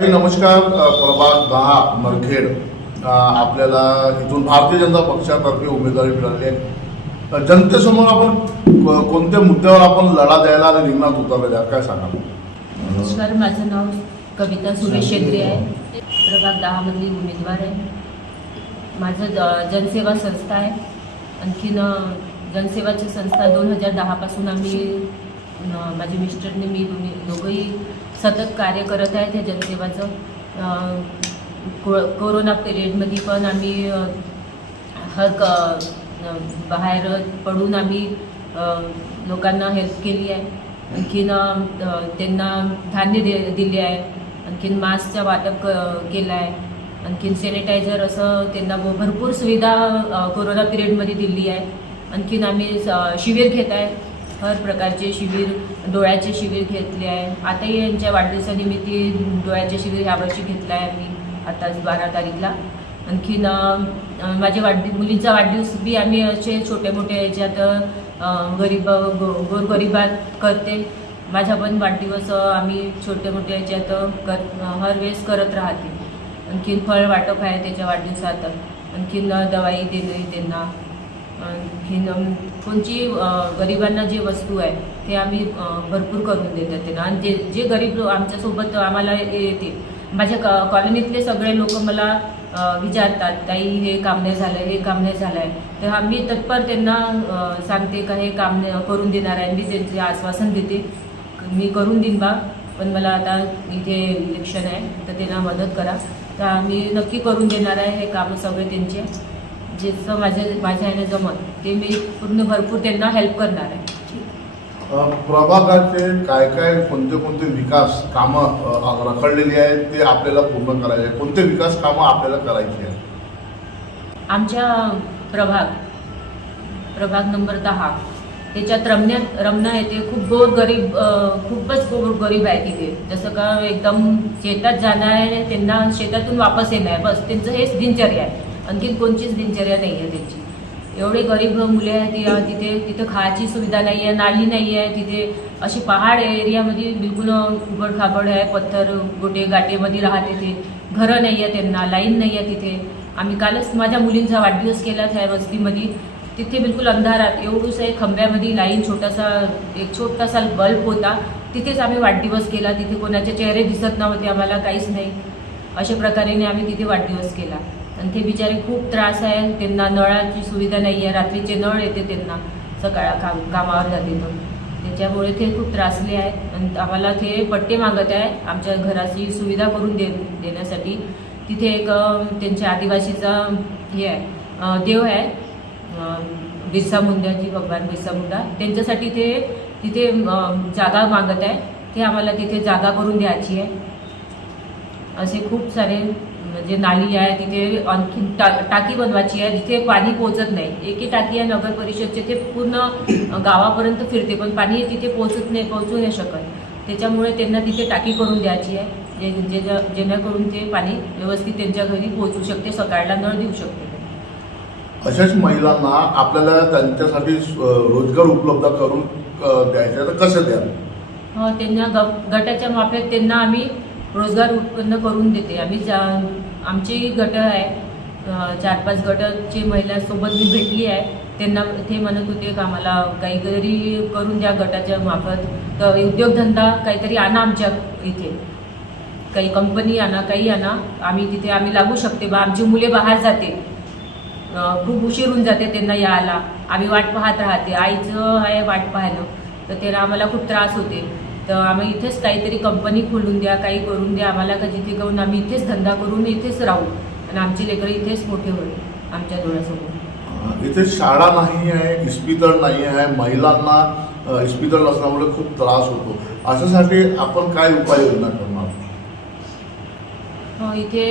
नमस्कार प्रभात प्रभाग दहा नरखेड आपल्याला इथून भारतीय जनता पक्षातर्फे उमेदवारी मिळाली आहे. जनतेसमोर आपण कोणत्या मुद्द्यावर आपण लढा द्यायला आणि रिंगणात उतरलेले काय सांगा नमस्कार माझं नाव कविता सुरेश शेट्टी आहे. प्रभाग दहामधली उमेदवार आहे. माझं ज- जनसेवा संस्था आहे. आणखीन जनसेवाची संस्था दोन हजार दहापासून आम्ही माझे मिस्टरने मी दोन्ही दोघंही सतत कार्य करत आहेत हे जनसेवाचं. को कोरोना पिरियडमध्ये पण आम्ही हर क बाहेर पडून आम्ही लोकांना हेल्प केली आहे. आणखीन त्यांना धान्य दे दिले आहे. आणखीन मास्कचं वाटप क- केलं आहे. आणखीन सॅनिटायझर असं त्यांना भरपूर सुविधा कोरोना पिरियडमध्ये दिली आहे. आणखीन आम्ही स- शिबिर घेत आहे. हर प्रकारचे शिबिर डोळ्याचे शिबिर घेतले आहे. आताही यांच्या वाढदिवसानिमित्त डोळ्याचे शिबिर ह्यावर्षी घेतलं आहे आम्ही. आताच बारा तारीखला. आणखीन माझे माझ्या वाढदि मुलींचा वाढदिवस बी आम्ही असे छोटे मोठे याच्यात गरीब गो गोरगरिबात करते. माझा पण वाढदिवस आम्ही छोटे मोठे याच्यात कर हर वेळेस करत राहते. आणखीन फळ वाटप आहे त्याच्या वाढदिवसात. आणखीन दवाई देणे त्यांना हे कोणची गरिबांना जे वस्तू आहे ते आम्ही भरपूर करून देतात त्यांना. आणि जे जे गरीब लोक आमच्यासोबत आम्हाला येते माझ्या क- कॉलनीतले सगळे लोक मला विचारतात ताई हे काम नाही झालं हे काम नाही झालं आहे तर आम्ही तत्पर त्यांना सांगते का हे काम नाही- करून देणार आहे. मी त्यांचे आश्वासन देते मी करून देईन बा पण मला आता इथे इलेक्शन आहे तर त्यांना मदत करा. तर आम्ही नक्की करून देणार आहे हे कामं सगळे त्यांचे. जसं माझ्या माझ्या ह्याने जमत ते मी पूर्ण भरपूर त्यांना हेल्प करणार आहे. प्रभागाचे काय काय कोणते कोणते विकास कामं अ, रखडलेली आहेत ते आपल्याला पूर्ण करायचे कोणते विकास कामं आपल्याला करायची आहेत? आमच्या प्रभाग प्रभाग नंबर दहा त्याच्यात रमण्यात रमणा येते खूप गोर गरीब खूपच गोर गरीब आहे तिथे. जसं का एकदम शेतात जाणार आहे त्यांना शेतातून वापस येणार आहे. बस त्यांचं हेच दिनचर्या आहे. आणखीन कोणचीच दिनचर्या नाही आहे त्यांची. एवढे गरीब मुले आहेत तिथे तिथं खायची सुविधा नाही आहे नाली नाही आहे तिथे अशी पहाड एरियामध्ये बिलकुल उबड खाबड आहे पत्थर गोटे गाटेमध्ये राहते ते. घरं नाही आहे त्यांना लाईन नाही आहे तिथे. आम्ही कालच माझ्या मुलींचा वाढदिवस केला त्या वस्तीमध्ये. तिथे बिलकुल अंधारात एवढूस आहे खंब्यामध्ये लाईन छोटासा एक छोटासा बल्ब होता. तिथेच आम्ही वाढदिवस केला तिथे कोणाचे चेहरे दिसत नव्हते आम्हाला काहीच नाही. अशा प्रकारेने आम्ही तिथे वाढदिवस केला. आणि ते बिचारे खूप त्रास आहे त्यांना नळाची सुविधा नाही आहे. रात्रीचे नळ येते त्यांना. सकाळ काम कामावर जाते तर त्याच्यामुळे ते खूप त्रासले आहेत आणि आम्हाला ते पट्टे मागत आहे. आमच्या घराची सुविधा करून दे देण्यासाठी. तिथे एक त्यांच्या आदिवासीचा हे आहे. देव आहे. बिरसा मुंडाजी भगवान बिरसा मुंडा. त्यांच्यासाठी ते तिथे जागा मागत आहे. ते आम्हाला तिथे जागा करून द्यायची आहे. असे खूप सारे म्हणजे नाली आहे तिथे आणखी टा टाकी बनवायची आहे जिथे पाणी पोहोचत नाही. एकी टाकी आहे नगर परिषदचे ते पूर्ण गावापर्यंत फिरते पण पाणी तिथे पोहोचत नाही पोहोचू नाही शकत. त्याच्यामुळे त्यांना तिथे टाकी करून द्यायची आहे जे जे जेणेकरून ते पाणी व्यवस्थित त्यांच्या घरी पोहोचू शकते सकाळला नळ देऊ शकते. अशाच महिलांना आपल्याला त्यांच्यासाठी रोजगार उपलब्ध करून द्यायचे. तर कसं द्याल? हो त्यांना गटाच्या माफेत त्यांना आम्ही रोजगार उत्पन्न करून देते. आम्ही जा आमची गट आहे चार पाच गटाची महिलांसोबत मी भेटली आहे. त्यांना ते म्हणत होते का आम्हाला काहीतरी करून द्या गटाच्या मार्फत. तर उद्योगधंदा काहीतरी आणा आमच्या इथे. काही कंपनी आणा काही आणा. आम्ही तिथे आम्ही लागू शकते बा आमची मुले बाहेर जाते. खूप उशीर होऊन जाते त्यांना यायला. आम्ही वाट पाहत राहते. आईचं आहे वाट पाहणं. तर त्याला आम्हाला खूप त्रास होते. तर आम्ही इथेच काहीतरी कंपनी खोलून द्या काही करून द्या आम्हाला का जिथे जाऊन आम्ही इथेच धंदा करून इथेच राहू. आणि आमचे लेकरं इथेच मोठे होईल आमच्या डोळ्यासमोर. इथे शाळा नाही आहे इस्पितळ नाही आहे महिलांना इस्पितळ नसल्यामुळे खूप त्रास होतो. अशासाठी आपण काय उपाययोजना करणार? हो, इथे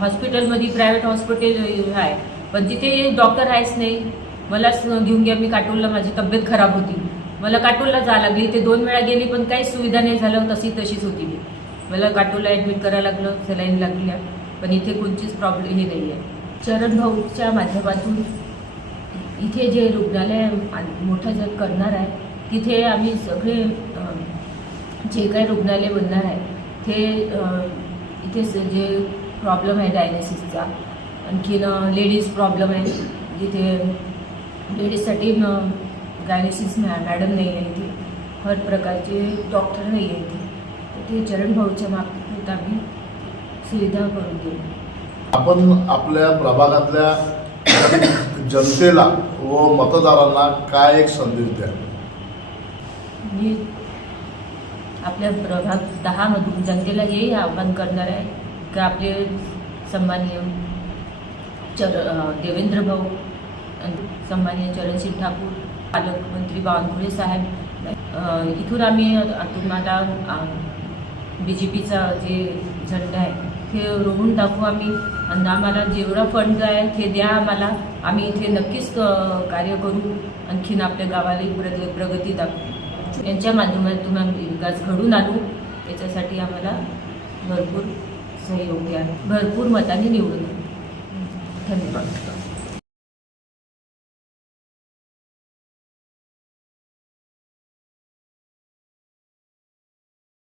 हॉस्पिटलमध्ये प्रायव्हेट हॉस्पिटल आहे. पण तिथे डॉक्टर आहेच नाही. मलाच घेऊन घ्या मी काटोलला माझी तब्येत खराब होती. मला काटोलला जावं लागली. ते दोन वेळा गेली पण काहीच सुविधा नाही झालं तशी तशीच होती मी मला काटोलला ॲडमिट करायला लागलं सलाईन लागल्या. पण इथे कोणतीच प्रॉब्लेम हे नाही आहे चरण भाऊच्या माध्यमातून इथे जे रुग्णालय मोठं जर करणार आहे तिथे आम्ही सगळे जे काही रुग्णालय बनणार आहे ते इथे स- जे प्रॉब्लेम आहे डायलिसिसचा आणखीन लेडीज प्रॉब्लेम आहे. जिथे लेडीजसाठी डायलिसिस मॅ मॅडम नाही आहे इथे. हर प्रकारचे डॉक्टर नाही आहे इथे. तर ते चरण भाऊच्या मार्फत आम्ही सुविधा करून देऊ आपण आपल्या प्रभागातल्या जनतेला व मतदारांना काय एक संदेश द्या? मी आपल्या प्रभाग दहामधून जनतेला हेही आव्हान करणार आहे की आपले सन्माननीय चर देवेंद्र भाऊ आणि सन्माननीय चरणसिंग ठाकूर पालकमंत्री बावनकुळे साहेब इथून आम्ही तुम्हाला बी जे पीचा जे झंडा आहे ते रोवून दाखवू आम्ही. आणि आम्हाला जेवढा फंड आहे ते द्या आम्हाला. आम्ही इथे नक्कीच कार्य करू. आणखीन आपल्या गावाला प्रग प्रगती दाखवू. यांच्या माध्यमातून आम्ही विकास घडून आणू. त्याच्यासाठी आम्हाला भरपूर सहयोग द्या भरपूर मताने निवडून धन्यवाद.